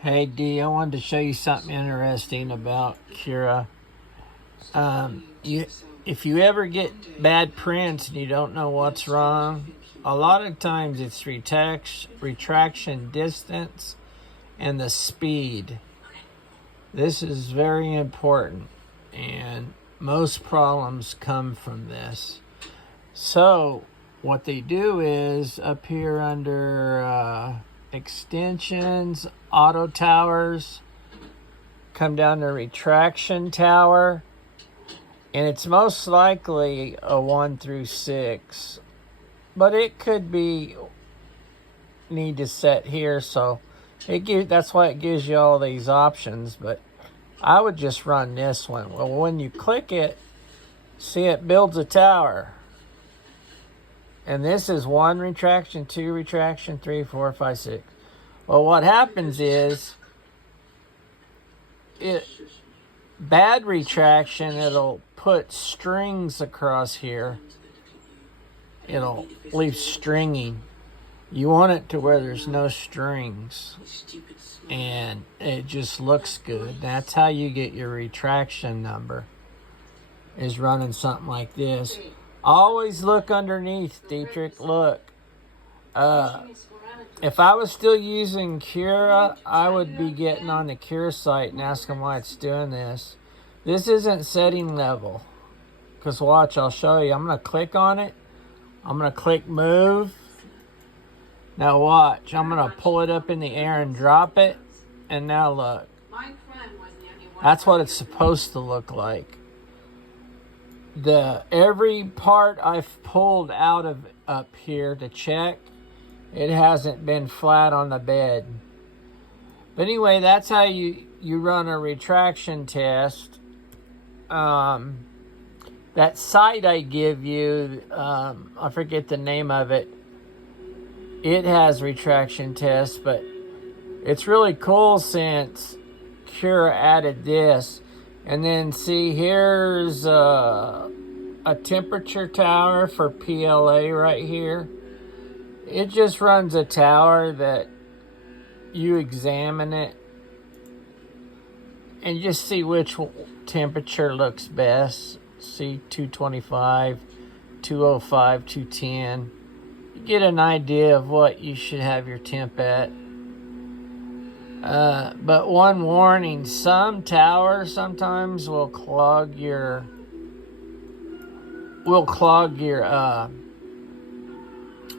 Hey D, I wanted to show you something interesting about Cura. If you ever get bad prints and you don't know what's wrong, a lot of times it's retraction distance and the speed. This is very important, and most problems come from this. So what they do is up here under extensions, auto towers, come down to retraction tower, and it's most likely a 1 through 6, but it could be need to set here, so that's why it gives you all these options. But I would just run this one. Well, when you click it, see, it builds a tower. And this is 1 retraction, 2 retraction, 3, 4, 5, 6. Well, what happens is, bad retraction, it'll put strings across here. It'll leave stringing. You want it to where there's no strings, and it just looks good. That's how you get your retraction number, is running something like this. Always look underneath, Dietrich. Look. If I was still using Cura, I would be getting on the Cura site and asking why it's doing this. This isn't setting level. Because watch, I'll show you. I'm going to click on it. I'm going to click move. Now watch. I'm going to pull it up in the air and drop it. And now look. That's what it's supposed to look like. Every part I've pulled out of up here to check, it hasn't been flat on the bed. But anyway, that's how you run a retraction test. That site I give you, I forget the name of it. It has retraction tests, but it's really cool since Cura added this. And then see, here's a temperature tower for PLA right here. It just runs a tower that you examine it and just see which temperature looks best. See, 225, 205, 210. You get an idea of what you should have your temp at. But one warning, some towers sometimes will clog your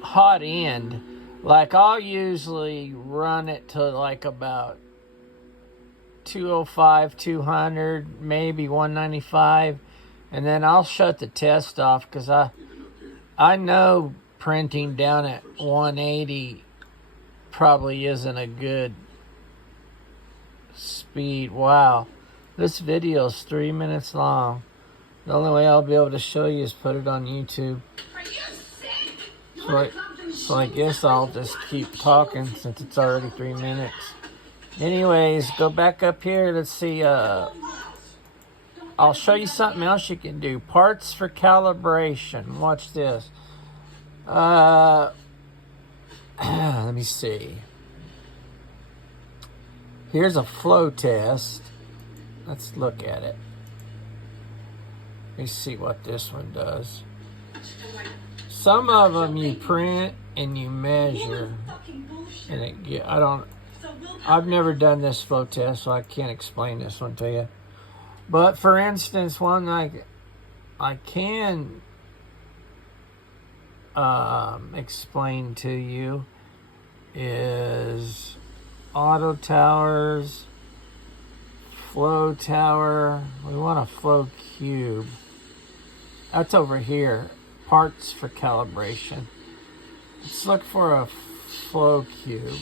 hot end. Like, I'll usually run it to like about 205, 200, maybe 195, and then I'll shut the test off, because I know printing down at 180 probably isn't a good speed. Wow, this video is 3 minutes long. The only way I'll be able to show you is put it on YouTube. Are you sick? So I guess I'll just keep talking since it's already 3 minutes. Anyways, go back up here. Let's see. I'll show you something else you can do. Parts for calibration. Watch this. Let me see. Here's a flow test. Let's look at it. Let me see what this one does. Some of them you print and you measure, and I've never done this flow test, so I can't explain this one to you. But for instance, one I can explain to you is auto towers, flow tower. We want a flow cube. That's over here. Parts for calibration. Let's look for a flow cube.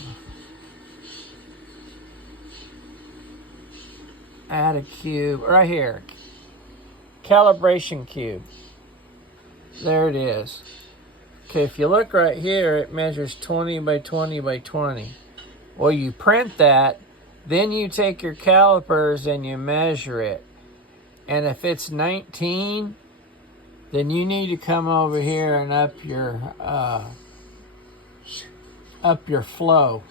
Add a cube right here. Calibration cube. There it is. Okay, if you look right here, it measures 20 by 20 by 20. Well, you print that, then you take your calipers and you measure it. And if it's 19, then you need to come over here and up your flow.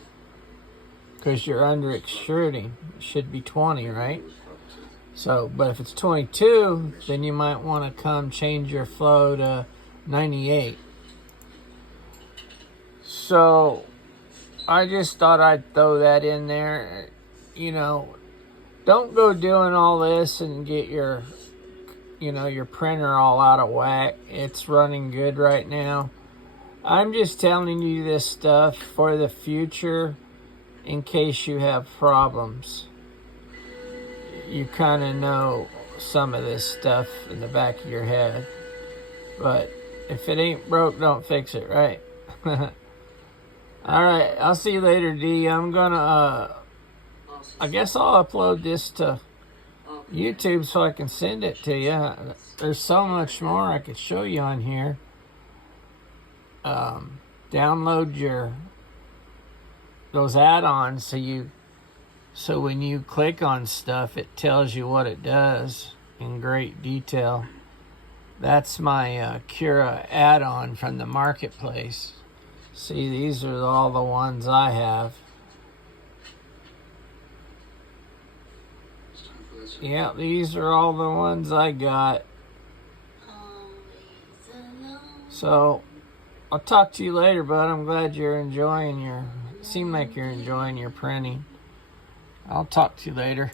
because you're under extruding. It should be 20, right? So, but if it's 22, then you might want to come change your flow to 98. So, I just thought I'd throw that in there. You know, don't go doing all this and get your, your printer all out of whack. It's running good right now. I'm just telling you this stuff for the future in case you have problems. You kind of know some of this stuff in the back of your head. But if it ain't broke, don't fix it, right? Alright, I'll see you later, D. I'm gonna, I guess I'll upload this to YouTube so I can send it to you. There's so much more I could show you on here. Download those add-ons so when you click on stuff, it tells you what it does in great detail. That's my Cura add-on from the marketplace. See, these are all the ones I have. Yeah, these are all the ones I got. So, I'll talk to you later, bud. I'm glad you're enjoying seem like you're enjoying your printing. I'll talk to you later.